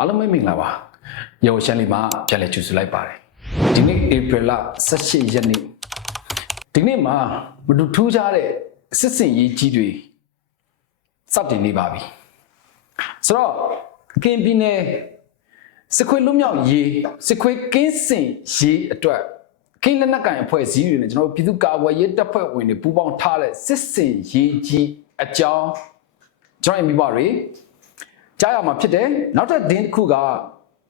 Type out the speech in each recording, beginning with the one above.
အားလုံးပဲမင်္ဂလာပါရောရှန်လီမှာပြန်လည်ကြိုဆိုလိုက်ပါတယ်ဒီနေ့ဧပြီလ18ရက်နေ့ဒီနေ့မှာမတူထူးခြားတဲ့စစ်စင်ရေးကြီးတွေစတင်နေပါပြီဆိုတော့ကင်ပြည်နယ်စစ်ခွေးလွတ်မြောက်ရေးစစ်ခွေးကင်းစင်ရေးအတွက်ကင်းလက်နက်ကန်အဖွဲ့အစည်းတွေနဲ့ကျွန်တော်တို့ပြည်သူ့ကာကွယ်ရေးတပ်ဖွဲ့ဝင်တွေပူးပေါင်းထားတဲ့စစ်စင်ရေးကြီးအကြောင်းကျွန်တော်အမိပါတွေ ကြားရမှာဖြစ်တယ်နောက်ထပ်ဒင်းတစ်ခုက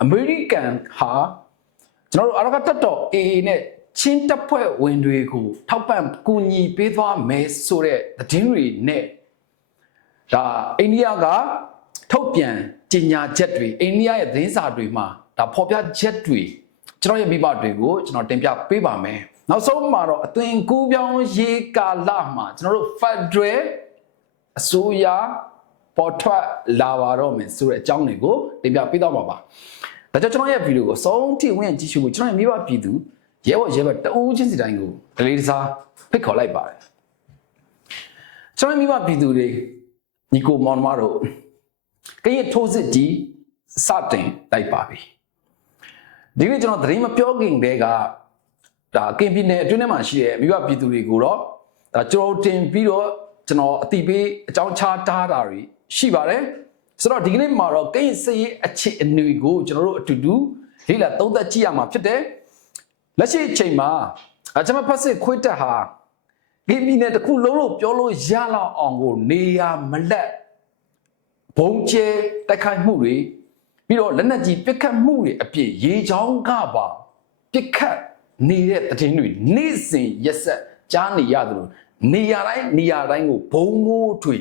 အမေရိကန်ဟာကျွန်တော်တို့အရကတက်တော် AA နဲ့ချင်းတပ်ဖွဲ့ဝင်တွေကိုထောက်ပံ့ကူညီပေးသွားမယ်ဆိုတဲ့သတင်းတွေနဲ့ဒါအိန္ဒိယကထုတ်ပြန်ကြေညာချက်တွေအိန္ဒိယရဲ့သတင်းစာတွေမှာဒါဖော်ပြချက်တွေကျွန်တော်ရဲ့မိဘတွေကိုကျွန်တော်တင်ပြပေးပါမယ်နောက်ဆုံးမှာတော့အသွင်ကူးပြောင်းရေးကာလမှာကျွန်တော်တို့ Federal အစိုးရ ပေါ်ထွက်လာပါတော့မယ်ဆိုတဲ့အကြောင်းတွေကိုတင်ပြပေးတော့မှာပါ။ဒါကြောင့်ကျွန်တော်ရဲ့ဗီဒီယိုကိုအဆုံးထိဝင်ကြည့်ရှုဖို့ကျွန်တော်ရဲ့မိဘပြည်သူရဲဘော်ရဲဘက်တအူးချင်းစီတိုင်းကိုဒလေးတစားဖိတ်ခေါ်လိုက်ပါတယ်။ကျွန်တော်ရဲ့မိဘပြည်သူတွေညီကိုမောင်နှမတို့ကရဲ့ထိုးစစ်ကြီးစတင်လိုက်ပါပြီ။ဒီနေ့ကျွန်တော်သတင်းမပြောခင်တည်းကဒါကင်ပြည်နယ်အတွင်းထဲမှာရှိတဲ့မိဘပြည်သူတွေကိုတော့ဒါကျွန်တော်တင်ပြီးတော့ကျွန်တော်အတိပေးအကြောင်းချတားတာတွေ ရှိပါတယ်ဆိုတော့ဒီကနေ့မှာတော့ကိန်းစရေးအခြေအနေကိုကျွန်တော်တို့အတူတူလေ့လာသုံးသပ်ကြည့်ရမှာဖြစ်တယ်လက်ရှိအချိန်မှာအကျွန်မဖတ်စစ်ခွေးတက်ဟာဒီပြည်နယ်တစ်ခုလုံးလို့ပြောလို့ရလောက်အောင်ကိုနေရမလက်ဘုံကျဲတိုက်ခိုက်မှုတွေပြီးတော့လက်နက်ကြီးပစ်ခတ်မှုတွေအပြည့်ရေချောင်းကပါပစ်ခတ်နေတဲ့တည်င်းတွေနေ့စဉ်ရက်ဆက်ကြားနေရတယ်လို့နေရာတိုင်းနေရာတိုင်းကိုဘုံမိုးထွေ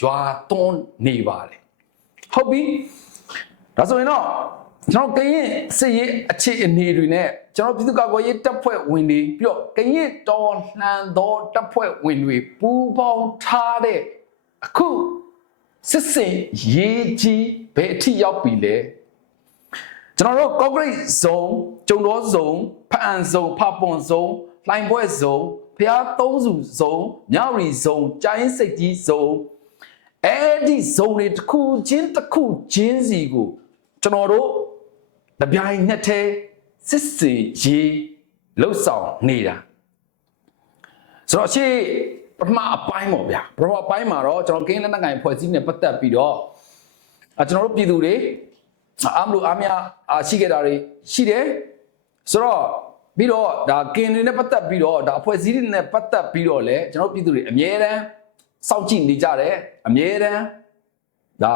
ရွာသွန်းနေပါတယ်ဟုတ်ပြီဒါဆိုရင်တော့ကျွန်တော်ကရင်စစ်ရေးအခြေအနေတွေနဲ့ကျွန်တော်ပြည်သူ့ကာကွယ်ရေးတပ်ဖွဲ့ဝင်တွေပြီးတော့ကရင်တော်လှန်သောတပ်ဖွဲ့ဝင်တွေပူးပေါင်းထားတဲ့အခုစစ်စင်ရေးကြီးဘယ်အထိရောက်ပြီလဲကျွန်တော်တို့ concrete zone ကျုံတော် zone ဖအံ zone ဖပွန် zone လှိုင်ဘွဲ zone ဖျားသုံးစု zone မြောက်ရီ zone ကျိုင်းစိတ်ကြီး zone အဲ့ဒီ zone တွေတစ်ခုချင်းတစ်ခုချင်းစီကိုကျွန်တော်တို့တပြိုင်နက်တည်းစစ်စီရေးလှုပ်ဆောင်နေတာဆိုတော့ရှေ့ပထမအပိုင်းပေါ့ဗျာပထမအပိုင်းမှာတော့ကျွန်တော်ကင်းလက်နက်ကိုင်ဖွဲ့စည်းနေပတ်သက်ပြီးတော့အကျွန်တော်တို့ပြည်သူတွေအားမလို့အားမရအားရှိခဲ့တာတွေရှိတယ်ဆိုတော့ပြီးတော့ဒါကင်တွေနဲ့ပတ်သက်ပြီးတော့ဒါအဖွဲ့အစည်းတွေနဲ့ပတ်သက်ပြီးတော့လည်းကျွန်တော်တို့ပြည်သူတွေအမြဲတမ်း စောင့်ကြည့်နေကြတယ်အမြဲတမ်းဒါ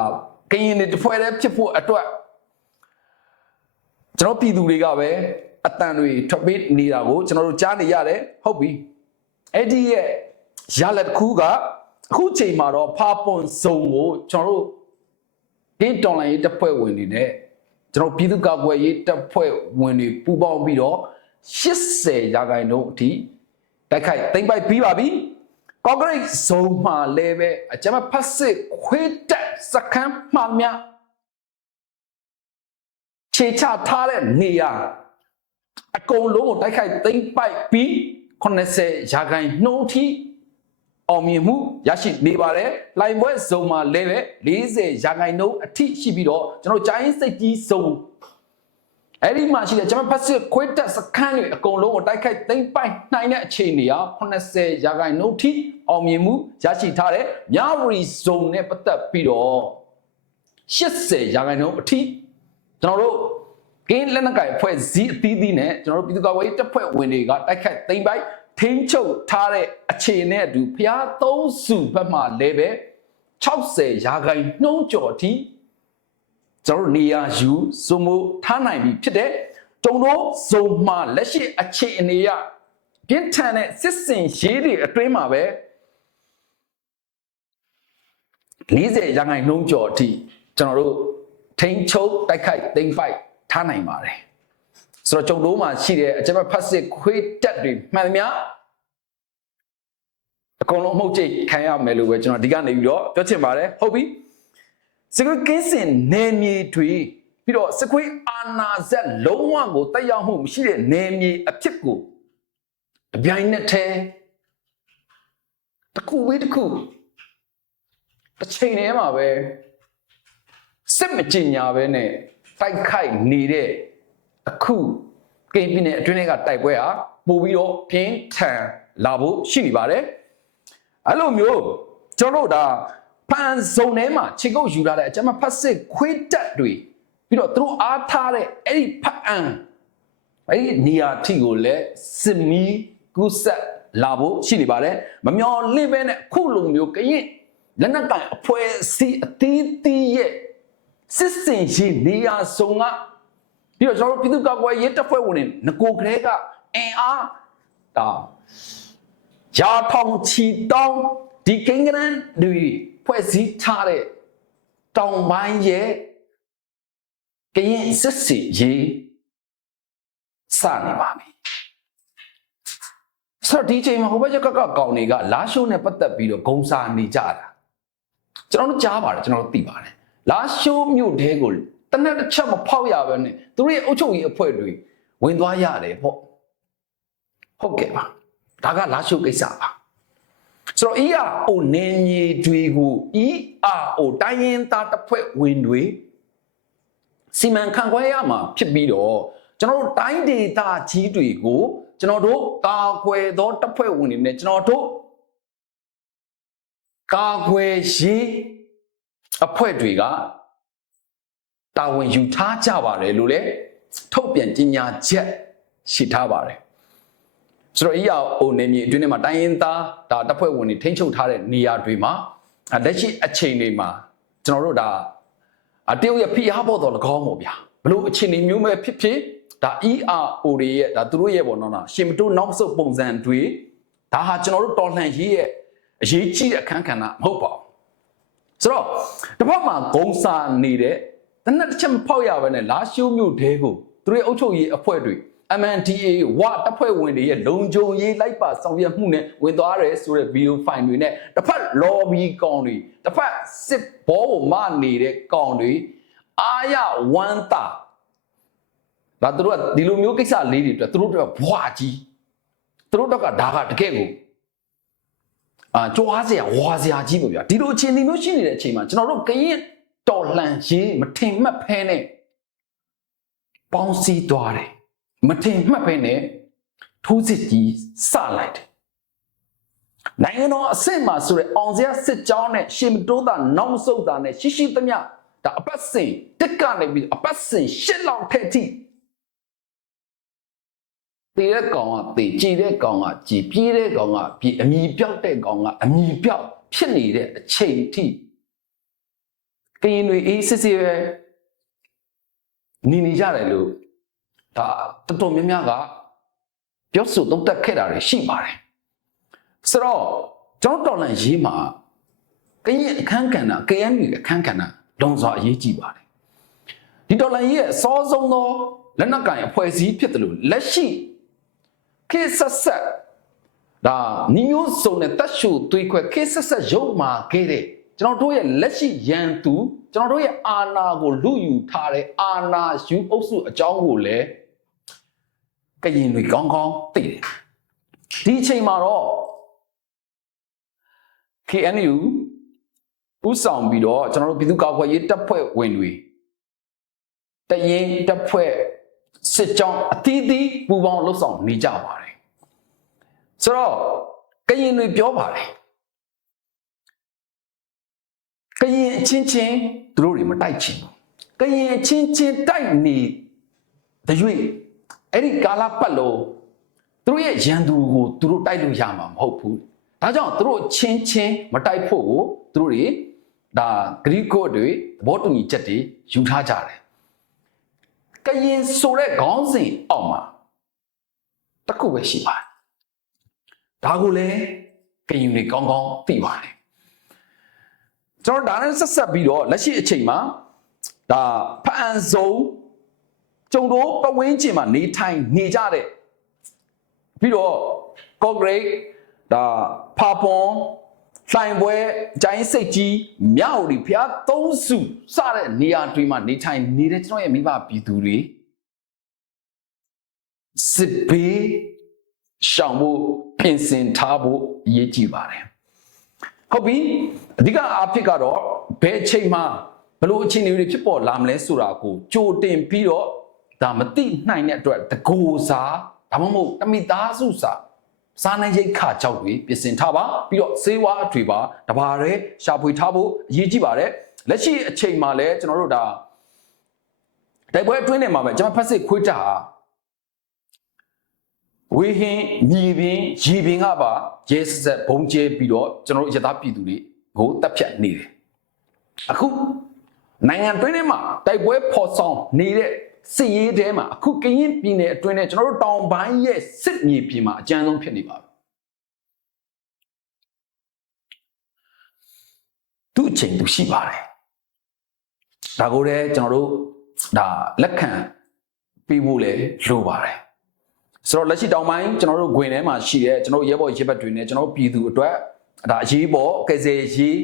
ကရင်တွေတစ်ဖွဲ့တည်းဖြစ်ဖို့အတွက်ကျွန်တော်ပြည်သူတွေကပဲအတန်တွေထွက်ပေးနေတာကိုကျွန်တော်တို့ကြားနေရတယ်ဟုတ်ပြီအဲ့ဒီရဲ့ရလက်တစ်ခုကအခုချိန်မှာတော့ဖာပွန်စုံကိုကျွန်တော်တို့ဒင်းတော်လိုင်းရေးတပ်ဖွဲ့ဝင်တွေနဲ့ကျွန်တော်ပြည်သူ့ကာကွယ်ရေးတပ်ဖွဲ့ဝင်တွေပူးပေါင်းပြီးတော့80ရာခိုင်နှုန်းအထိတိုက်ခိုက်သိမ်းပိုက်ပြီးပါပြီ ကွန်ကရစ်ဇုံမှာလည်းပဲအကြမ်းဖက်စစ်ခွေးတက်စခန်းမှများခြေချထားတဲ့နေရာအကုန်လုံးကိုတိုက်ခိုက်သိမ်းပိုက်ပြီး80ရာခိုင်နှုန်းအထိအောင်မြင်မှုရရှိနေပါတယ်။လိုင်ပွဲဇုံမှာလည်းပဲ40ရာခိုင်နှုန်းအထိရှိပြီးတော့ကျွန်တော်ကျိုင်းစိတ်ကြီးဇုံ အဲ့ဒီမှာရှိတဲ့ကျွန်တော်ဖက်စစ်ခွေးတက်စခန်းတွေအကုန်လုံးကိုတိုက်ခိုက်သိမ်းပိုက်နိုင်တဲ့အခြေအနေဟာ80ရာခိုင်နှုန်းထိအောင်မြင်မှုရရှိထားတဲ့မြရီဇုံနဲ့ပတ်သက်ပြီးတော့80ရာခိုင်နှုန်းအထိကျွန်တော်တို့ကင်းလက်နက်ကိုင်ဖွဲ့စည်းအသီးသီးနဲ့ကျွန်တော်တို့ပြည်သူ့ကာကွယ်ရေးတပ်ဖွဲ့ဝင်တွေကတိုက်ခိုက်သိမ်းပိုက်ထိန်းချုပ်ထားတဲ့အခြေအနေအတူဖျားသုံးစုဘက်မှလည်းပဲ60ရာခိုင်နှုန်းကျော်အထိ ကျွန်တော်တို့နေရာယူစုံမထားနိုင်ပြီဖြစ်တဲ့တုံတော့ဇုံမှာလက်ရှိအခြေအနေရပြင်းထန်တဲ့စစ်စင်ရေးတွေအတွင်းမှာပဲ40ရာခိုင်နှုန်းကျော်အထိကျွန်တော်တို့ထိန်းချုပ်တိုက်ခိုက်သိမ်းပိုက်ထားနိုင်ပါတယ်ဆိုတော့ကျုံတို့မှာရှိတဲ့အကြမ်းဖက်စစ်ခွေးတက်တွေမှန်သမျှအကုန်လုံးမှုတ်ချိတ်ခံရမယ်လို့ပဲကျွန်တော်ဒီကနေပြီးတော့ပြောချင်ပါတယ်ဟုတ်ပြီ စကွေးကင်းစင်နေမြေတွေပြီးတော့စကွေးအာနာဇက်လုံးဝကိုတက်ရောက်မှုမရှိတဲ့နေမြေအဖြစ်ကိုအပြိုင်နဲ့ထဲတစ်ခုဝေးတစ်ခုတစ်ချိန်တည်းမှာပဲစစ်မကြင်ညာပဲနဲ့တိုက်ခိုက်နေတဲ့အခုကင်ပြည်နယ်အတွင်းထဲကတိုက်ပွဲဟာပို့ပြီးတော့ပြင်းထန်လာဖို့ရှိနေပါတယ်အဲ့လိုမျိုးကျွန်တော်တို့ဒါ ဖန်စုံထဲမှာခြေကုပ်ယူလာတဲ့အကြမ်းဖတ်စစ်ခွေးတက်တွေပြီးတော့သူတို့အားထားတဲ့အဲ့ဒီဖအံအဲ့ဒီနေရာထိကိုလည်းစစ်မီကုဆက်လာဖို့ရှိနေပါတယ်မမျော်လင့်ပဲနဲ့အခုလိုမျိုးကရင်လက်နက်ကန်အဖွဲ့အစည်းအသေးသေးရဲ့စစ်စင်ရှိနေရာစုံကပြီးတော့ကျွန်တော်တို့ပြည်သူ့ကာကွယ်ရေးတပ်ဖွဲ့ဝင်တွေငကိုကလေးကအင်အားဒါဂျာထောင်ချီတောင်းဒီကိန်းဂရန်တွေ ဖွဲ့စည်းထားတဲ့တောင်ပိုင်းရဲ့ကရင်စစ်စီရေးစနေပါပြီဆိုတော့ဒီအချိန်မှာဟိုဘက်ကကကောင်တွေကလာရှိုးနဲ့ပတ်သက်ပြီးတော့ဂုံစာနေကြတာကျွန်တော်တို့ကြားပါတယ်ကျွန်တော်တို့သိပါတယ်လာရှိုးမြို့တဲကိုတနက်တစ်ချက်မဖောက်ရဘဲနဲ့သူတို့ရဲ့အုပ်ချုပ်ရေးအဖွဲ့တွေဝင်သွားရတယ်ပေါ့ဟုတ်ကဲ့ပါဒါကလာရှိုးကိစ္စပါ ဆိုတော့ ERO နေမြေတွေကို ERO တိုင်းရင်းသားတပ်ဖွဲ့ဝင်တွေစီမံခန့်ခွဲရမှာဖြစ်ပြီးတော့ကျွန်တော်တို့တိုင်းဒေသကြီးတွေကိုကျွန်တော်တို့ကာကွယ်သောတပ်ဖွဲ့ဝင်တွေနဲ့ကျွန်တော်တို့ကာကွယ်ရေးအဖွဲ့တွေကတာဝန်ယူထားကြပါတယ်လို့လည်းထုတ်ပြန်ကြေညာချက်ရှိထားပါတယ် ဆိုတော့အရာအိုနေမြေအတွင်းထဲမှာတိုင်းရင်းသားဒါတပ်ဖွဲ့ဝင်တွေထိန်းချုပ်ထားတဲ့နေရာတွေမှာအာလက်ရှိအချိန်တွေမှာကျွန်တော်တို့ဒါအတရုတ်ရဲ့ဖိအားပေါ်တော့၎င်းပေါ့ဗျာဘလို့အချိန်တွေမျိုးမဲ့ဖြစ်ဖြစ်ဒါ ERO တွေရဲ့ဒါသူတို့ရဲ့ပေါ့နော်နော်ရှင်မတိုးနောက်မဆုတ်ပုံစံတွေဒါဟာကျွန်တော်တို့တော်လှန်ရေးရဲ့အရေးကြီးတဲ့အခန်းကဏ္ဍမဟုတ်ပါဘူးဆိုတော့တစ်ဖက်မှာဂုံစာနေတဲ့တနက်တစ်ချက်မဖောက်ရဘဲနဲ့လာရှိုးမြို့တဲကိုသူတို့ရဲ့အုပ်ချုပ်ရေးအဖွဲ့တွေ MNDA ဝတပ်ဖွဲ့ဝင်တွေရဲ့လုံခြုံရေးလိုက်ပါဆောင်ရွက်မှုနဲ့ဝင်သွားတယ်ဆိုတဲ့ဗီဒီယိုဖိုင်တွေနဲ့တစ်ဖက် lobby ကောင်တွေတစ်ဖက်စစ်ဘောကိုမနေတဲ့ကောင်တွေအာရဝမ်းတာဒါသူတို့ကဒီလိုမျိုးကိစ္စလေးတွေအတွက်သူတို့တို့ကဘွားကြီးသူတို့တော့ကဒါကတကယ့်ကိုအာကြွားစရာဝါစရာကြီးပေါ့ဗျာဒီလိုအခြေအနေမျိုးရှိနေတဲ့အချိန်မှာကျွန်တော်တို့ကရင်တော်လှန်ရေးမထင်မှတ်ဖဲနဲ့ပေါင်းစည်းသွားတယ် မထင်မှတ်ဖဲနဲ့ထိုးစစ်ကြီးစလိုက်တယ်နိုင်ငံတော်အဆင့်မှာဆိုရယ်အောင်စရာစစ်ကြောင်းနဲ့ရှင်မတိုးတာနောက်မဆုတ်တာနဲ့ရှိရှိသမျှဒါအပတ်စဉ်တက်ကနေပြီးအပတ်စဉ်ရှစ်လောက်ထက်ထိတည်တဲ့ကောင်ကတည်ကြည်တဲ့ကောင်ကကြည်ပြေးတဲ့ကောင်ကပြေးအမိပြောက်တဲ့ကောင်ကအမိပြောက်ဖြစ်နေတဲ့အချိန်ထိကရင်တွေအေးစစ်စစ်ပဲနေနေကြတယ်လို့ ဒါတော်တော်များများကပြောဆိုသုံးသပ်ခဲ့တာတွေရှိပါတယ်ဆိုတော့ကျွန်တော်တော်လန်ရေးမှာကရင်အခန်းကဏ္ဍ KNU အခန်းကဏ္ဍလွန်စွာအရေးကြီးပါတယ်ဒီတော်လန်ရေးရဲ့အစောဆုံးသောလက်နက်ကိုင်အဖွဲ့အစည်းဖြစ်တယ်လို့လက်ရှိခေတ်ဆက်ဆက်ဒါညီမျိုးစုံနဲ့တက်ရှူသွေးခွဲခေတ်ဆက်ဆက်ရုပ်မာခဲ့တဲ့ကျွန်တော်တို့ရဲ့လက်ရှိရန်သူကျွန်တော်တို့ရဲ့အာဏာကိုလူယူထားတဲ့အာဏာယူအုပ်စုအကြောင်းကိုလည်း ကရင်တွေကောင်းကောင်းသိတယ်ဒီအချိန်မှာတော့ KNU ဥဆောင်ပြီးတော့ကျွန်တော်တို့ပြည်သူ့ကာကွယ်ရေးတပ်ဖွဲ့ဝင်တွေတရင်တပ်ဖွဲ့စစ်ကြောင်းအသီးသီးပူးပေါင်းလှုပ်ဆောင်နေကြပါတယ်ဆိုတော့ကရင်တွေပြောပါတယ်ကရင်အချင်းချင်းသူတို့တွေမတိုက်ချင်ဘူးကရင်အချင်းချင်းတိုက်နေတရွေ့ အဲ့ဒီကာလပတ်လုံးသူတို့ရဲ့ရန်သူကိုသူတို့တိုက်လို့ရမှာမဟုတ်ဘူးဒါကြောင့်သူတို့ချင်းချင်းမတိုက်ဖို့ကိုသူတို့တွေဒါဂရိကိုတွေသဘောတူညီချက်တွေယူထားကြတယ်ကရင်ဆိုတဲ့ခေါင်းစဉ်အောက်မှာတစ်ခုပဲရှိပါတယ်ဒါကိုလည်းကရင်တွေကောင်းကောင်းသိပါတယ်ကျွန်တော်ဒါနဲ့ဆက်ဆက်ပြီးတော့လက်ရှိအချိန်မှာဒါဖအန်စုံ ကျုံတို့ပဝင်းကျင်မှာနေထိုင်နေကြတဲ့ပြီးတော့ကော့ဂရိတ်ဒါဖာပွန်လှိုင်ပွဲဂျိုင်းစိတ်ကြီးမြောက်ဒီဖျားသုံးစုစတဲ့နေရာတွေမှာနေထိုင်နေတဲ့ကျွန်တော်ရဲ့မိဘပြည်သူတွေစစ်ဘေးရှောင်ဖို့ပြင်ဆင်ထားဖို့အရေးကြီးပါတယ်ဟုတ်ပြီအဓိကအားဖြင့်ကတော့ဘယ်အချိန်မှဘလို့အခြေအနေတွေဖြစ်ပေါ်လာမလဲဆိုတာကိုကြိုတင်ပြီးတော့ ဒါမသိနိုင်တဲ့အတွက်တကူစားဒါမှမဟုတ်တမိသားစုစားစားနိုင်ရိတ်ခါကြောက်တွေပြင်ဆင်ထားပါပြီးတော့စေဝါတွေပါတဘာရဲရှာဖွေထားဖို့အရေးကြီးပါတယ်လက်ရှိအချိန်မှာလည်းကျွန်တော်တို့ဒါတိုက်ပွဲအတွင်းထဲမှာပဲကျွန်တော်ဖက်စစ်ခွေးတာဟာဝေဟင်းညီပင်ရေပင်ကပါရဲစက်ဘုံကျဲပြီးတော့ကျွန်တော်တို့ရသားပြည်သူတွေကိုတပ်ဖြတ်နေတယ်အခုနိုင်ငံတွင်းထဲမှာတိုက်ပွဲဖော်ဆောင်နေတဲ့ စစ်ရေးတဲမှာအခုကရင်ပြည်နယ်အတွင်းထဲကျွန်တော်တို့တောင်ပိုင်းရဲ့စစ်မြေပြင်မှာအကြမ်းဆုံးဖြစ်နေပါပြီသူ့အချိန်သူရှိပါတယ်ဒါကိုလည်းကျွန်တော်တို့ဒါလက်ခံပြီးဖို့လည်းလိုပါတယ်ဆိုတော့လက်ရှိတောင်ပိုင်းကျွန်တော်တို့ဂွင်ထဲမှာရှိတဲ့ကျွန်တော်တို့ရဲဘော်ရဲဘက်တွေနဲ့ကျွန်တော်တို့ပြည်သူအတွက်ဒါအရေးပေါ်ကယ်ဆယ်ရေး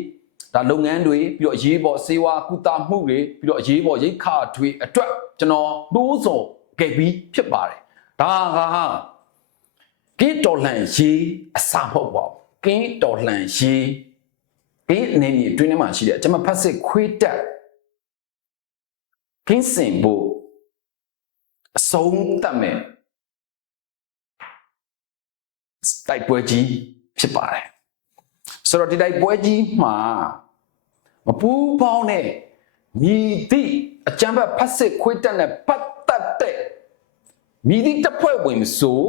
ဒါလုပ်ငန်းတွေပြီးတော့အရေးပေါ်စေဝါကုသမှုတွေပြီးတော့အရေးပေါ်ရိတ်ခါတွေအတွက် ကျွန်တော်တိုးစော်ခဲ့ပြီးဖြစ်ပါတယ်ဒါဟာကင်းတော်လှန်ရေးအစာမဟုတ်ပါဘူးကင်းတော်လှန်ရေးကင်းအနေနဲ့တွင်းထဲမှာရှိတဲ့အကျွန်မဖတ်စစ်ခွေးတက်ကင်းစင်ဖို့အဆုံးတတ်မယ်တိုက်ပွဲကြီးဖြစ်ပါတယ်ဆိုတော့ဒီတိုက်ပွဲကြီးမှာမပူးပေါင်းတဲ့မြည်သည့် အကြံဘက်ဖတ်စစ်ခွေးတက်နဲ့ပတ်သက်တဲ့မြည်သည့်တပ်ဖွဲ့ဝင်ဆို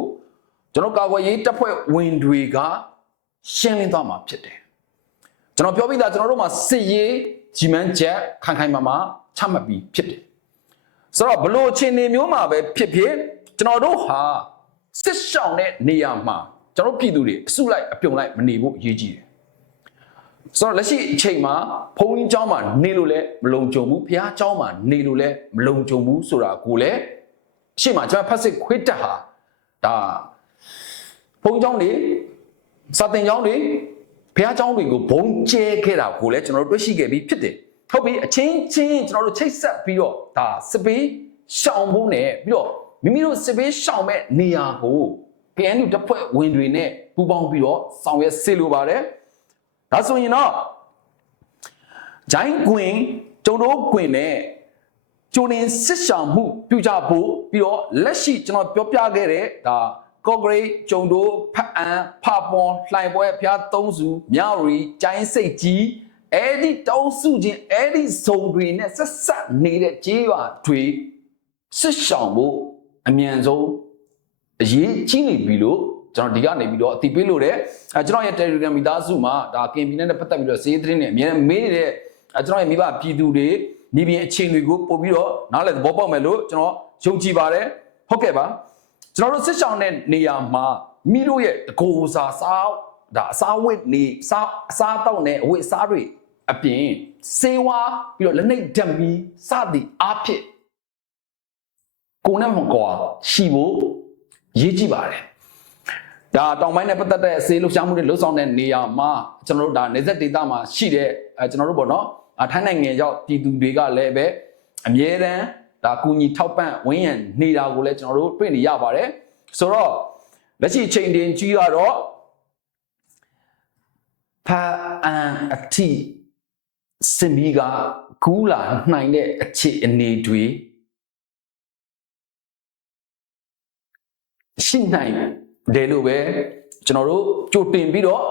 ကျွန်တော်ကာကွယ်ရေးတပ်ဖွဲ့ဝင်တွေကရှင်းလင်းသွားမှာဖြစ်တယ်ကျွန်တော်ပြောပြီးသားကျွန်တော်တို့မှာစစ်ရေးကြီးမန်းချက်ခိုင်ခိုင်မာမာချမှတ်ပြီးဖြစ်တယ်ဆိုတော့ဘလို့အခြေအနေမျိုးမှာပဲဖြစ်ဖြစ်ကျွန်တော်တို့ဟာစစ်ဆောင်တဲ့နေရာမှာကျွန်တော်ပြည်သူတွေအစုလိုက်အပြုံလိုက်မနေဖို့အရေးကြီးတယ် ဆိုတော့လက်ရှိအချိန်မှာဘုန်းကြီးเจ้าမှာနေလို့လည်းမလုံခြုံဘူးဘုရားเจ้าမှာနေလို့လည်းမလုံခြုံဘူးဆိုတာကိုလည်းရှေ့မှာကျွန်တော်ဖတ်စစ်ခွေးတက်ဟာဒါဘုန်းကြီးเจ้าတွေစာသင်เจ้าတွေဘုရားเจ้าတွေကိုဘုံကျဲခဲ့တာကိုလည်းကျွန်တော်တို့တွေ့ရှိခဲ့ပြီးဖြစ်တယ်ဟုတ်ပြီအချင်းချင်းကျွန်တော်တို့ချိတ်ဆက်ပြီးတော့ဒါစပေးရှောင်ဖို့နဲ့ပြီးတော့မိမိတို့စပေးရှောင်မဲ့နေရာကို KNU တပ်ဖွဲ့ဝင်တွေနဲ့ပူးပေါင်းပြီးတော့ဆောင်ရွက်စေလိုပါတယ်။ ဒါဆိုရင်တော့ဂျိုင်းကွင်ကျုံတို့ကွင်နဲ့ကျိုးနေစစ်ဆောင်မှုပြုကြဖို့ပြီးတော့လက်ရှိကျွန်တော်ပြောပြခဲ့တဲ့ဒါကော့ဂရိတ်ကျုံတို့ဖတ်အန်ဖပွန်လှိုင်ပွဲဖျားသုံးစုမြောက်ရီကျိုင်းစိတ်ကြီးအဲ့ဒီတောင်းစုချင်းအဲ့ဒီဇုံတွေနဲ့ဆက်ဆက်နေတဲ့ကြေးရွာတွေစစ်ဆောင်ဖို့အမြန်ဆုံးအရေးကြီးနေပြီလို့ ကျွန်တော်ဒီကနေပြီးတော့အတိပေးလို့တယ်အဲကျွန်တော်ရဲ့ Telegram မိသားစုမှာဒါကင်ပီနဲ့ပတ်သက်ပြီးတော့စေးသတင်းနဲ့အများမေးနေတဲ့အဲကျွန်တော်ရဲ့မိဘပြည်သူတွေနေပြင်အခြေအနေကိုပို့ပြီးတော့နားလည်သဘောပေါက်မယ်လို့ကျွန်တော်ယုံကြည်ပါတယ်ဟုတ်ကဲ့ပါကျွန်တော်တို့စစ်ဆောင်တဲ့နေရာမှာမိတို့ရဲ့တကိုးစားစားဒါအစားဝတ်နေစားအစားတောက်နေအဝတ်အစားတွေအပြင်စေဝါပြီးတော့လက်နှိပ်ဓာတ်မီစသည်အားဖြင့်ကိုယ်နဲ့မကွာရှိဖို့ရေးကြည့်ပါတယ် ဒါတောင်ပိုင်းနဲ့ပတ်သက်တဲ့ဆေးလှုပ်ရှားမှုတွေလှုပ်ဆောင်တဲ့နေရာမှာကျွန်တော်တို့ဒါနေဆက်ဒေတာမှာရှိတဲ့အဲကျွန်တော်တို့ပေါ့နော်ထိုင်းနိုင်ငံရောက်ပြည်သူတွေကလည်းပဲအမြဲတမ်းဒါကူညီထောက်ပံ့ဝင်းရံနေတာကိုလည်းကျွန်တော်တို့တွေ့နေရပါတယ်ဆိုတော့လက်ရှိချိန်တင်ကြီးကတော့ဖာအန်အတိစင်မီကကူးလာနိုင်တဲ့အခြေအနေတွေရှိနိုင် တယ်လို့ပဲကျွန်တော်တို့ကြိုတင်ပြီးတော့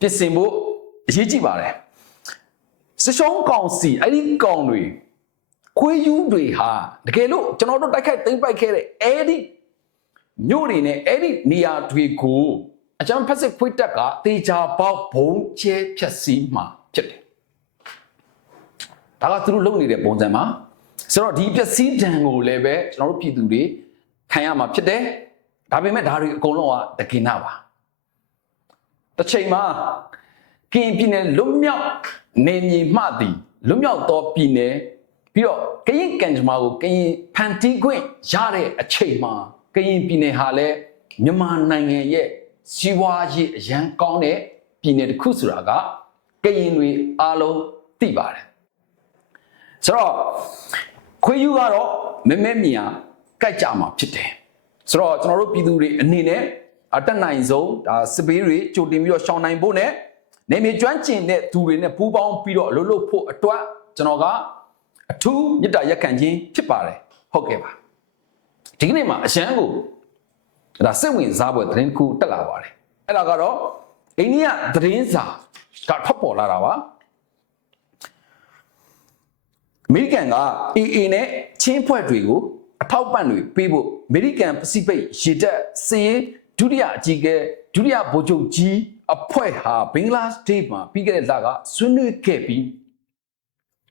ပြင်ဆင်ဖို့အရေးကြီးပါတယ်စရှုံးကောင်စီအဲ့ဒီကောင်တွေခွေးယူတွေဟာတကယ်လို့ကျွန်တော်တို့တိုက်ခိုက်သိမ်းပိုက်ခဲ့တဲ့အဲ့ဒီမြို့တွေနဲ့အဲ့ဒီနေရာတွေကိုအကြမ်းဖက်စစ်ခွေးတက်ကတေချာပေါက်ဘုံကျဲဖြတ်စီမှာဖြစ်တယ်ဒါကသူတို့လုပ်နေတဲ့ပုံစံမှာဆိုတော့ဒီပျက်စီးဒဏ်ကိုလည်းပဲကျွန်တော်တို့ပြည်သူတွေခံရမှာဖြစ်တယ် ဒါပေမဲ့ဒါတွေအကုန်လုံးကတကိနာပါတစ်ချိန်မှာကင်ပြည်နယ်လွတ်မြောက်နေမြေမှသည်လွတ်မြောက်သောပြည်နယ်ပြီးတော့ကရင်ကံကြမ္မာကိုကရင်ဖန်တီးခွင့်ရတဲ့အချိန်မှာကရင်ပြည်နယ်ဟာလည်းမြန်မာနိုင်ငံရဲ့စီးပွားရေးအရန်ကောင်းတဲ့ပြည်နယ်တစ်ခုဆိုတာကကရင်တွေအားလုံးသိပါတယ်ဆိုတော့ခွေးယူကတော့မဲမဲမြာကြိုက်ကြမှာဖြစ်တယ် ဆိုတော့ကျွန်တော်တို့ပြည်သူတွေအနေနဲ့အတက်နိုင်ဆုံးဒါစပေးတွေကြိုတင်ပြီးတော့ရှောင်းနိုင်ဖို့နဲ့နေမြေကျွမ်းကျင်တဲ့သူတွေနဲ့ပူးပေါင်းပြီးတော့အလုပ်လုပ်ဖို့အတွက်ကျွန်တော်ကအထူးမေတ္တာရက်ခံခြင်းဖြစ်ပါတယ်ဟုတ်ကဲ့ပါဒီကနေ့မှာအရှမ်းကိုဒါစိတ်ဝင်စားပွဲသတင်းတစ်ခုတက်လာပါတယ်အဲ့ဒါကတော့အိန္ဒိယသတင်းစာကထွက်ပေါ်လာတာပါအမေရိကန်က AA နဲ့ချင်းဖွဲ့တွေကို အထောက်ပံ့တွေပေးဖို့အမေရိကန်ပစိဖိတ်ရေတပ်စီးဒုတိယအကြီးအကဲဒုတိယဗိုလ်ချုပ်ကြီးအဖွဲ့ဟာဘင်္ဂလားဒေ့ရှ်မှာပြီးခဲ့တဲ့လကဆွေးနွေးခဲ့ပြီး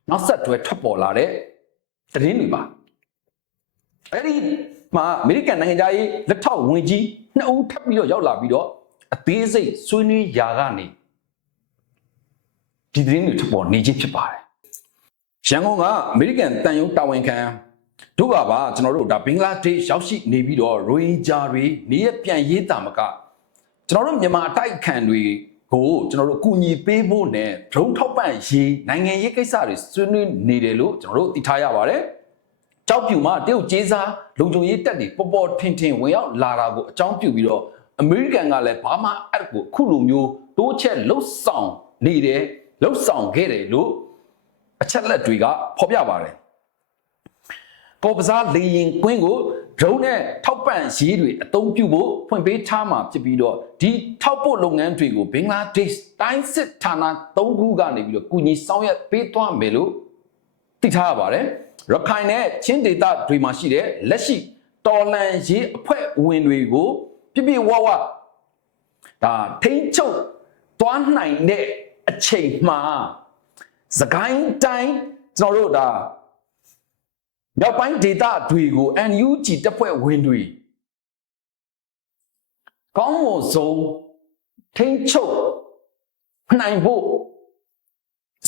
နောက်ဆက်တွဲထွက်ပေါ်လာတဲ့သတင်းတွေပါအဲ့ဒီမှာအမေရိကန်နိုင်ငံသားရေးလက်ထောက်ဝင်ကြီးနှစ်ဦးထပ်ပြီးတော့ရောက်လာပြီးတော့အသေးစိတ်ဆွေးနွေးရာကနေဒီသတင်းတွေထွက်ပေါ်နေခြင်းဖြစ်ပါတယ်ရန်ကုန်ကအမေရိကန်တန်ယုံတာဝန်ခံ တို့ကပါကျွန်တော်တို့ဒါဘင်္ဂလားဒေ့ရှ်ရောက်ရှိနေပြီးတော့ရိုဟင်ဂျာတွေနေရပြန်ရေးတာမကကျွန်တော်တို့မြန်မာအတိုက်ခံတွေကိုကျွန်တော်တို့အကူအညီပေးဖို့နဲ့ဒရုန်းထောက်ပံ့ရေးနိုင်ငံရေးကိစ္စတွေဆွေးနွေးနေတယ်လို့ကျွန်တော်တို့သိထားရပါတယ်။ကြောက်ပြူမှာတရုတ်ကျေးစားလုံခြုံရေးတပ်တွေပေါ်ပေါ်ထင်ထင်ဝင်ရောက်လာတာကိုအကြောင်းပြုပြီးတော့အမေရိကန်ကလည်းဘာမှအဲ့ကိုအခုလိုမျိုးတိုးချက်လှုပ်ဆောင်နေတယ်လှုပ်ဆောင်ခဲ့တယ်လို့အချက်လက်တွေကဖော်ပြပါတယ်။ ပေါ်ပစားလေရင်ကွင်းကို drone နဲ့ထောက်ပံ့ရေးတွေအသုံးပြုဖို့ဖွင့်ပေးထားမှာဖြစ်ပြီးတော့ဒီထောက်ပို့လုပ်ငန်းတွေကိုဘင်္ဂလားဒေ့ရှ်တိုင်းစစ်ဌာန၃ခုကနေပြီးတော့ကူညီဆောင်ရွက်ပေးသွားမယ်လို့သိထားရပါတယ်ရခိုင်နဲ့ချင်းဒေသတွေမှာရှိတဲ့လက်ရှိတော်လန်ရေးအဖွဲ့ဝင်တွေကိုပြပြဝဝဒါထိမ့်ချုပ်သွားနိုင်တဲ့အချိန်မှာစကိုင်းတိုင်းကျွန်တော်တို့ဒါ မြောက်ပိုင်းဒေသတွေကို NUG တပ်ဖွဲ့ဝင်တွေကောင်းမွန်ဆုံးထိမ့်ချုပ်နိုင်ဖို့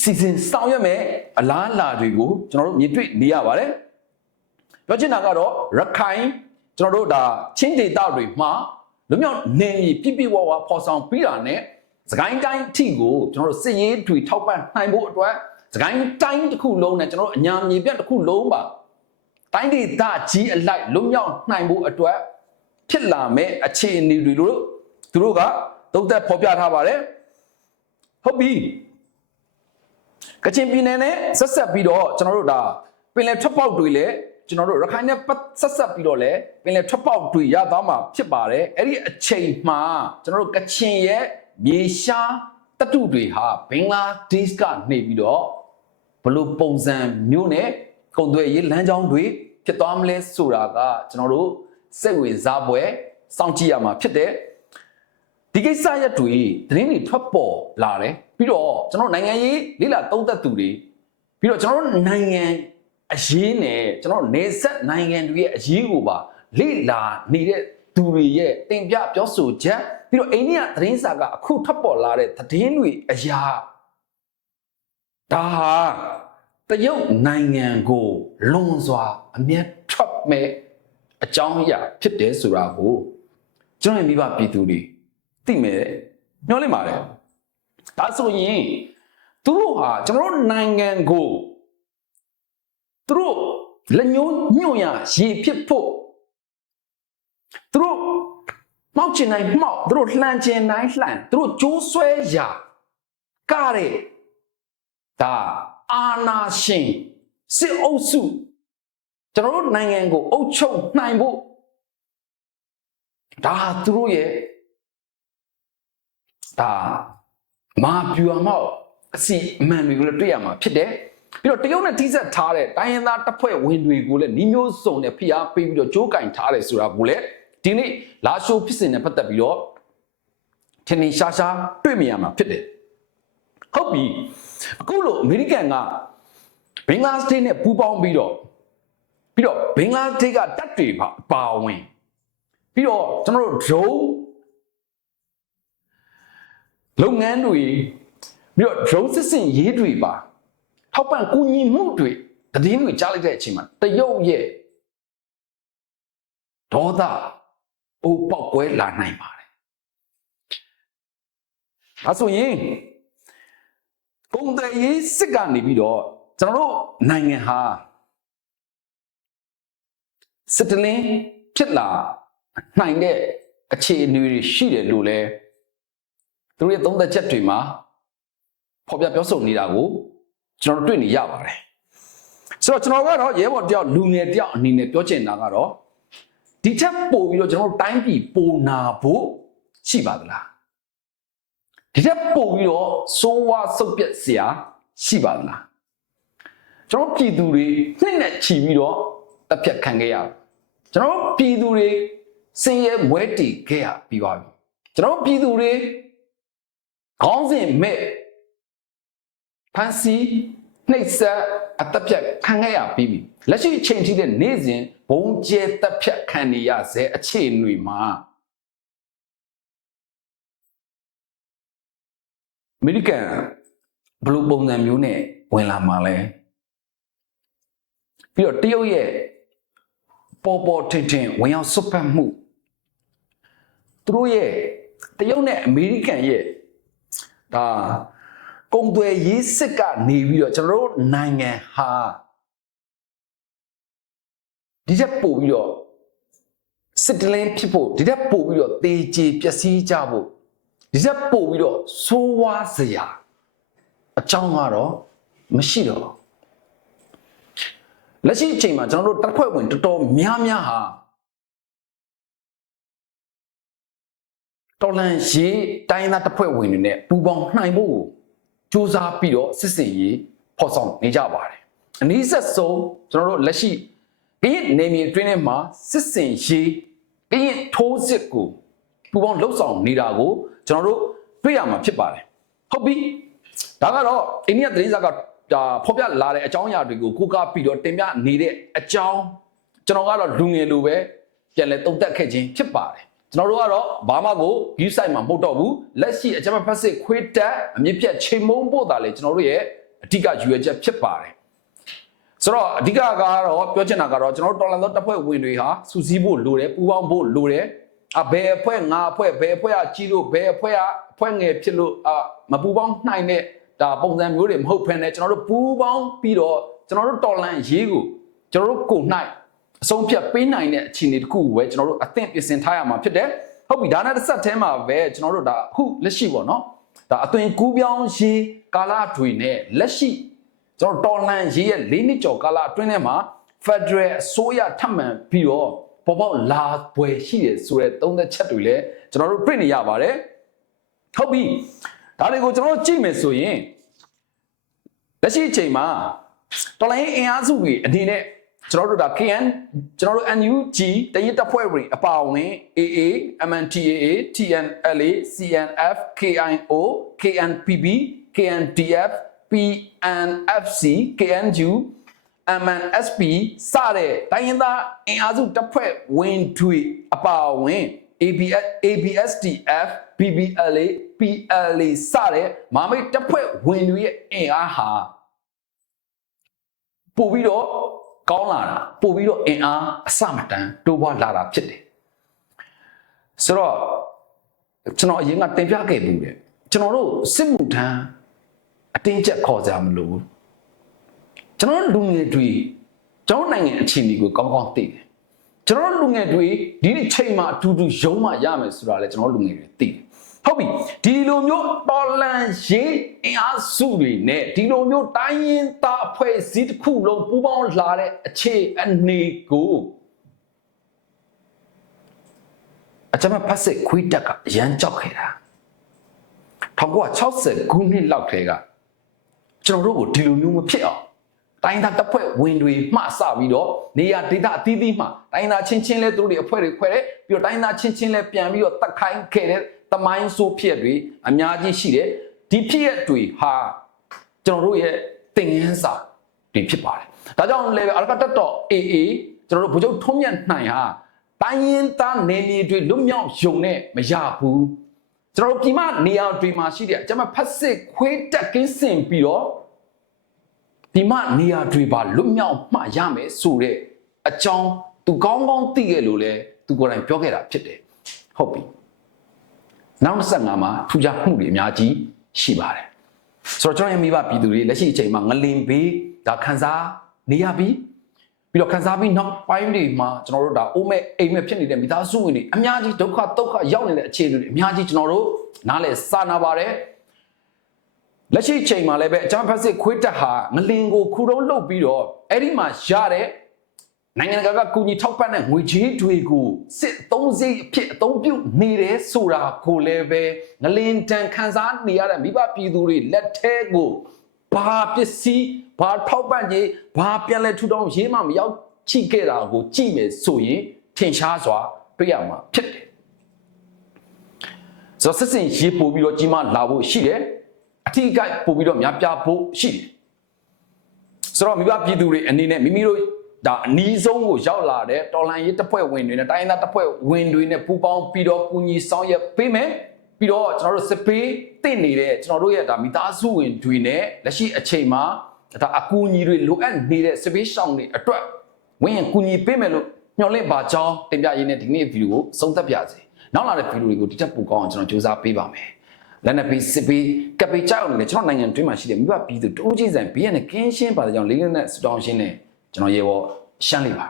စီစဉ်ဆောင်ရွက်မယ်အလားအလာတွေကိုကျွန်တော်တို့မြင်တွေ့နေရပါတယ်ပြောချင်တာကတော့ရခိုင်ကျွန်တော်တို့ဒါချင်းဒေသတွေမှာလူမျိုးနေမြေပြပြဝဝပေါ်ဆောင်ပြီးတာနဲ့စကိုင်းတိုင်းအထိကိုကျွန်တော်တို့စစ်ရေးတွေထောက်ပံ့နိုင်ဖို့အတွက်စကိုင်းတိုင်းတစ်ခုလုံးနဲ့ကျွန်တော်တို့အညာမြေပြတ်တစ်ခုလုံးပါ တိုင်းဒေသကြီးအလိုက်လွတ်မြောက်နိုင်ဖို့အတွက်ဖြစ်လာမဲ့အခြေအနေတွေလို့သူတို့ကသုံးသက်ဖော်ပြထားပါတယ်ဟုတ်ပြီကချင်ပြည်နယ်နဲ့ဆက်ဆက်ပြီးတော့ကျွန်တော်တို့ဒါပင်လယ်ထွက်ပေါက်တွေလည်းကျွန်တော်တို့ရခိုင်နဲ့ဆက်ဆက်ပြီးတော့လည်းပင်လယ်ထွက်ပေါက်တွေရသွားမှာဖြစ်ပါတယ်အဲ့ဒီအချိန်မှာကျွန်တော်တို့ကချင်ရဲ့မြေရှားတတုတွေဟာဘင်္ဂလားဒေ့ရှ်ကနေပြီးတော့ဘလို့ပုံစံမျိုးနဲ့ကုန်သွယ်ရေးလမ်းကြောင်းတွေ ဖြစ်သွားမလဲဆိုတာကကျွန်တော်တို့စိတ်ဝင်စားပွဲစောင့်ကြည့်ရမှာဖြစ်တယ်ဒီကိစ္စရက်တွေသတင်းတွေထွက်ပေါ်လာတယ်ပြီးတော့ကျွန်တော်နိုင်ငံရေးလေးလာသုံးသက်သူတွေပြီးတော့ကျွန်တော်တို့နိုင်ငံအရေးနဲ့ကျွန်တော်နေဆက်နိုင်ငံတွေရဲ့အရေးကိုပါလေ့လာနေတဲ့သူတွေရဲ့တင်ပြပြောဆိုချက်ပြီးတော့အိန္ဒိယသတင်းစာကအခုထွက်ပေါ်လာတဲ့သတင်းတွေအရာဒါဟာ တရုတ်နိုင်ငံကိုလွန်စွာအမျက်ထွက်မဲ့အကြောင်းအရာဖြစ်တယ်ဆိုတာကိုကျွန်တော်မိဘပြည်သူတွေသိမယ်ညှောလိမ့်ပါတယ်ဒါဆိုရင်သူတို့ဟာကျွန်တော်တို့နိုင်ငံကိုသူတို့လက်ညှိုးညွှန်ရရေဖြစ်ဖို့သူတို့မောက်ချင်တိုင်းမောက်သူတို့လှန်ချင်တိုင်းလှန်သူတို့ကြိုးဆွဲရာကတဲ့ဒါ အာနာရှင်စစ်အုပ်စုကျွန်တော်တို့နိုင်ငံကိုအုပ်ချုပ်နိုင်ဖို့ဒါသူတို့ရဲ့ဒါမာပြူအောင်အစီအမှန်တွေကိုလည်းတွေ့ရမှာဖြစ်တယ်ပြီးတော့တရုတ်နဲ့ထိစပ်ထားတဲ့တိုင်းရင်းသားတပ်ဖွဲ့ဝင်တွေကိုလည်းနှီးမျိုးစုံနဲ့ဖိအားပေးပြီးတော့ကြိုးကင်ထားတယ်ဆိုတာကိုလည်းဒီနေ့လာရှိုးဖြစ်စဉ်နဲ့ပတ်သက်ပြီးတော့ထင်ထင်ရှားရှားတွေ့မြင်ရမှာဖြစ်တယ်ဟုတ်ပြီ အခုလို့အမေရိကန်ကဘင်္ဂလားဒေ့ရှ်နဲ့ပူးပေါင်းပြီးတော့ပြီးတော့ဘင်္ဂလားဒေ့ရှ်ကတပ်တွေပါပါဝင်ပြီးတော့ကျွန်တော်တို့ drone လုပ်ငန်းတွေပြီးတော့ drone စစ်စင်ရေးတွေပါထောက်ပံ့ကူညီမှုတွေတည်င်းတွေကြားလိုက်တဲ့အချိန်မှာတရုတ်ရဲ့ဒေါသအိုးပေါက်ကွဲလာနိုင်ပါတယ်။ဒါဆိုရင် ပုံတရေးစစ်ကနေပြီးတော့ကျွန်တော်တို့နိုင်ငံဟာစစ်တလင်းဖြစ်လာနိုင်တဲ့အခြေအနေတွေရှိတယ်လို့လဲသူတို့ရဲ့သုံးသက်ချက်တွေမှာဖော်ပြပြောဆိုနေတာကိုကျွန်တော်တို့တွေ့နေရပါတယ်ဆိုတော့ကျွန်တော်ကတော့ရဲဘော်တယောက်လူငယ်တယောက်အနေနဲ့ပြောချင်တာကတော့ဒီချက်ပို့ပြီးတော့ကျွန်တော်တို့တိုင်းပြည်ပိုနာဖို့ရှိပါသလား ဒီထက်ပိုပြီးတော့စိုးဝါဆုတ်ပြက်စရာရှိပါသလားကျွန်တော်ပြည်သူတွေနှစ်နဲ့ချီပြီးတော့တပ်ဖြတ်ခံခဲ့ရကျွန်တော်ပြည်သူတွေစင်ရဲဝဲတီခဲ့ရပြီးပါပြီကျွန်တော်ပြည်သူတွေခေါင်းစဉ်မဲ့ဖန်စီနှိပ်စက်အသက်ပြတ်ခံခဲ့ရပြီးပြီလက်ရှိအချိန်ထိတဲ့နေ့စဉ်ဘုံကျဲတက်ဖြတ်ခံနေရစေအခြေအနေမှာ မေရိကန်ဘယ်လိုပုံစံမျိုးနဲ့ဝင်လာမှာလဲပြီးတော့တရုတ်ရဲ့ပေါ်ပေါ်ထင်ထင်ဝင်ရောက်ဆွတ်ဖက်မှုသူတို့ရဲ့တရုတ်နဲ့အမေရိကန်ရဲ့ဒါကုံသွယ်ရေးစစ်ကနေပြီးတော့ကျွန်တော်တို့နိုင်ငံဟာဒီချက်ပို့ပြီးတော့စစ်တလင်းဖြစ်ဖို့ဒီချက်ပို့ပြီးတော့တေချေပျက်စီးကြဖို့ ဒီချက်ပို့ပြီးတော့ဆိုးဝါးစရာအကြောင်းကတော့မရှိတော့ဘူးလက်ရှိအချိန်မှာကျွန်တော်တို့တပ်ဖွဲ့ဝင်တော်တော်များများဟာတော်လန်ရေးတိုင်းသားတပ်ဖွဲ့ဝင်တွေနဲ့ပူးပေါင်းနှိုင်ဖို့ကိုစူးစမ်းပြီးတော့စစ်စင်ရေးဖော်ဆောင်နေကြပါတယ်အနည်းဆက်ဆုံးကျွန်တော်တို့လက်ရှိကရင်နေမြေအတွင်းထဲမှာစစ်စင်ရေးကရင်ထိုးစစ်ကို ပူးပေါင်းလှုပ်ဆောင်နေတာကိုကျွန်တော်တို့တွေ့ရမှာဖြစ်ပါတယ်ဟုတ်ပြီဒါကတော့အိန္ဒိယသတင်းစာကဒါဖော်ပြလာတဲ့အကြောင်းအရာတွေကိုကိုးကားပြီးတော့တင်ပြနေတဲ့အကြောင်းကျွန်တော်ကတော့လူငယ်လိုပဲပြန်လဲတုံ့တက်ခဲ့ခြင်းဖြစ်ပါတယ်ကျွန်တော်တို့ကတော့ဘာမှကို view site မှာမဟုတ်တော့ဘူးလက်ရှိအကြမ်းဖက်စစ်ခွေးတက်အမြင့်ပြတ်ချိန်မုံဖို့တာလေကျွန်တော်တို့ရဲ့အဓိကယူရချက်ဖြစ်ပါတယ်ဆိုတော့အဓိကကတော့ပြောချင်တာကတော့ကျွန်တော်တို့တော်လန်သောတပ်ဖွဲ့ဝင်တွေဟာစူးစီးဖို့လိုတယ်ပူးပေါင်းဖို့လိုတယ် အဘယ်အဖွဲ့ငါအဖွဲ့ဘယ်အဖွဲ့ကကြီးလို့ဘယ်အဖွဲ့ကအဖွဲ့ငယ်ဖြစ်လို့အမပူပေါင်းနိုင်တဲ့ဒါပုံစံမျိုးတွေမဟုတ်ဘဲနဲ့ကျွန်တော်တို့ပူပေါင်းပြီးတော့ကျွန်တော်တို့တော်လန်ရေးကိုကျွန်တော်တို့ကိုနိုင်အဆုံးဖြတ်ပေးနိုင်တဲ့အခြေအနေတစ်ခုကိုပဲကျွန်တော်တို့အသင့်ပြင်ဆင်ထားရမှာဖြစ်တယ်ဟုတ်ပြီဒါနဲ့တစ်ဆက်တည်းမှာပဲကျွန်တော်တို့ဒါအခုလက်ရှိပေါ့နော်ဒါအသွင်ကူးပြောင်းရေးကာလတွေနဲ့လက်ရှိကျွန်တော်တော်လန်ရေးရဲ့၄နှစ်ကျော်ကာလအတွင်းထဲမှာ Federal အစိုးရထပ်မံပြီးတော့ ပေါ်ပေါက်လာပွဲရှိတယ်ဆိုတဲ့သုံးသက်ချက်တွေလည်းကျွန်တော်တို့တွေ့နေရပါတယ်ဟုတ်ပြီဒါတွေကိုကျွန်တော်တို့ကြည့်မယ်ဆိုရင်လက်ရှိအချိန်မှာတော်လိုင်းအင်အားစုတွေအနေနဲ့ကျွန်တော်တို့ဒါ KN ကျွန်တော်တို့ NUG တရစ်တပ်ဖွဲ့ဝင်အပါအဝင် AA MNTAA TNLA CNF KIO KNPB KNDF PNFC KNU MNSP စတဲ့တိုင်းရင်းသားအင်အားစုတပ်ဖွဲ့ဝင်တွေအပါအဝင် ABS ABSDF BBLA PLA စတဲ့မာမိတ်တပ်ဖွဲ့ဝင်တွေရဲ့အင်အားဟာပို့ပြီးတော့ကောင်းလာတာပို့ပြီးတော့အင်အားအစမတန်တိုးပွားလာတာဖြစ်တယ်ဆိုတော့ကျွန်တော်အရင်ကတင်ပြခဲ့ဘူးတဲ့ကျွန်တော်တို့စစ်မှုထမ်းအတင်းကျပ်ခေါ်ကြမလို့ ကျွန်တော်လူငယ်တွေကျွန်တော်နိုင်ငံအခြေအနေကိုကောင်းကောင်းသိတယ်ကျွန်တော်လူငယ်တွေဒီချိန်မှာအတူတူရုံးမှရမယ်ဆိုတာလည်းကျွန်တော်လူငယ်တွေသိတယ်ဟုတ်ပြီဒီလိုမျိုးတော်လန်ရေးအင်အားစုတွေနဲ့ဒီလိုမျိုးတိုင်းရင်းသားအဖွဲ့အစည်းတစ်ခုလုံးပူးပေါင်းလာတဲ့အခြေအနေကိုအကြမ်းဖက်စစ်ခွေးတက်ကအရန်ကြောက်ခဲ့တာ1960ခုနှစ်လောက်ထဲကကျွန်တော်တို့ကိုဒီလိုမျိုးမဖြစ်အောင် တိုင်းသားတပ်ဖွဲ့ဝင်တွေမှစပြီးတော့နေရာဒေသအသီးသီးမှတိုင်းသားချင်းချင်းလဲသူတို့တွေအဖွဲ့တွေခွဲတယ်ပြီးတော့တိုင်းသားချင်းချင်းလဲပြန်ပြီးတော့တက်ခိုင်းခဲ့တဲ့တမိုင်းဆိုးဖြစ်တွေအများကြီးရှိတယ်ဒီဖြစ်ရတွေဟာကျွန်တော်တို့ရဲ့တင်ငန်းစာတွေဖြစ်ပါတယ်ဒါကြောင့်လည်းအလကတက်တော့ AA ကျွန်တော်တို့ဗိုလ်ချုပ်ထုံးမြတ်နိုင်ဟာတိုင်းရင်းသားနေနေတွေလွတ်မြောက်ယုံနဲ့မရဘူးကျွန်တော်တို့ပြည်မနေရာတွေမှာရှိတဲ့အကျမဖက်စစ်ခွေးတက်ကင်းစင်ပြီးတော့ ဒီမနေရာတွေပါလွတ်မြောက်မှရမယ်ဆိုတဲ့အကြောင်းသူကောင်းကောင်းသိခဲ့လို့လဲသူကိုယ်တိုင်ပြောခဲ့တာဖြစ်တယ်ဟုတ်ပြီနောက်15မှာထူးခြားမှုတွေအများကြီးရှိပါတယ်ဆိုတော့ကျွန်တော်ရဲ့မိဘပြည်သူတွေလက်ရှိအချိန်မှာငလင်ဘေးဒါခန်းစားနေရပြီပြီးတော့ခန်းစားပြီးနောက်ပိုင်းတွေမှာကျွန်တော်တို့ဒါအိုးမဲ့အိမ်မဲ့ဖြစ်နေတဲ့မိသားစုဝင်တွေအများကြီးဒုက္ခဒုက္ခရောက်နေတဲ့အခြေအနေတွေအများကြီးကျွန်တော်တို့နားလည်စာနာပါတယ် လက်ရှိချိန်မှာလည်းပဲအကြမ်းဖက်စစ်ခွေးတက်ဟာငလင်ကိုခူတုံးလှုပ်ပြီးတော့အဲ့ဒီမှာရတဲ့နိုင်ငံတကာကကူညီထောက်ပံ့တဲ့ငွေကြေးတွေကိုစစ်သုံးစိတ်အဖြစ်အသုံးပြုနေတယ်ဆိုတာကိုလည်းပဲငလင်တန်ခန်းစားနေရတဲ့မိဘပြည်သူတွေလက်ထဲကိုဘာပစ္စည်းဘာထောက်ပံ့ခြင်းဘာပြန်လဲထူထောင်ရေးမှမရောက်ချိခဲ့တာကိုကြည့်မယ်ဆိုရင်ထင်ရှားစွာတွေ့ရမှာဖြစ်တယ်ဆိုတော့စစ်စင်ရေးပို့ပြီးတော့ကြီးမားလာဖို့ရှိတယ် အထီးကိုက်ပို့ပြီးတော့များပြားဖို့ရှိတယ်ဆိုတော့မိဘပြည်သူတွေအနေနဲ့မိမိတို့ဒါအနီးဆုံးကိုရောက်လာတဲ့တော်လန်ရေးတပ်ဖွဲ့ဝင်တွေနဲ့တိုင်းရင်းသားတပ်ဖွဲ့ဝင်တွေနဲ့ပူးပေါင်းပြီးတော့ကူညီဆောင်ရွက်ပေးမယ်ပြီးတော့ကျွန်တော်တို့စစ်ပေးတင့်နေတဲ့ကျွန်တော်တို့ရဲ့ဒါမိသားစုဝင်တွေနဲ့လက်ရှိအချိန်မှာဒါအကူအညီတွေလိုအပ်နေတဲ့စစ်ပေးရှောင်တွေအတွက်ဝင်ရင်ကူညီပေးမယ်လို့ညှော်လင့်ပါကြောင်းတင်ပြရင်းနဲ့ဒီနေ့ဗီဒီယိုကိုဆုံးသက်ပြစေနောက်လာတဲ့ဗီဒီယိုတွေကိုဒီချက်ပိုကောင်းအောင်ကျွန်တော်စူးစမ်းပေးပါမယ် လက်နက်ပေးစစ်ပေးကပ်ပေးကြောက်အောင်လည်းကျွန်တော်နိုင်ငံတွင်းမှာရှိတဲ့မိဘပြည်သူတိုးကြီးဆိုင်ဘေးရန်နဲ့ကင်းရှင်းပါတဲ့ကြောင့်လေးလေးနဲ့စတောင်းရှင်းနဲ့ကျွန်တော်ရေဘောရှမ်းလိုက်ပါ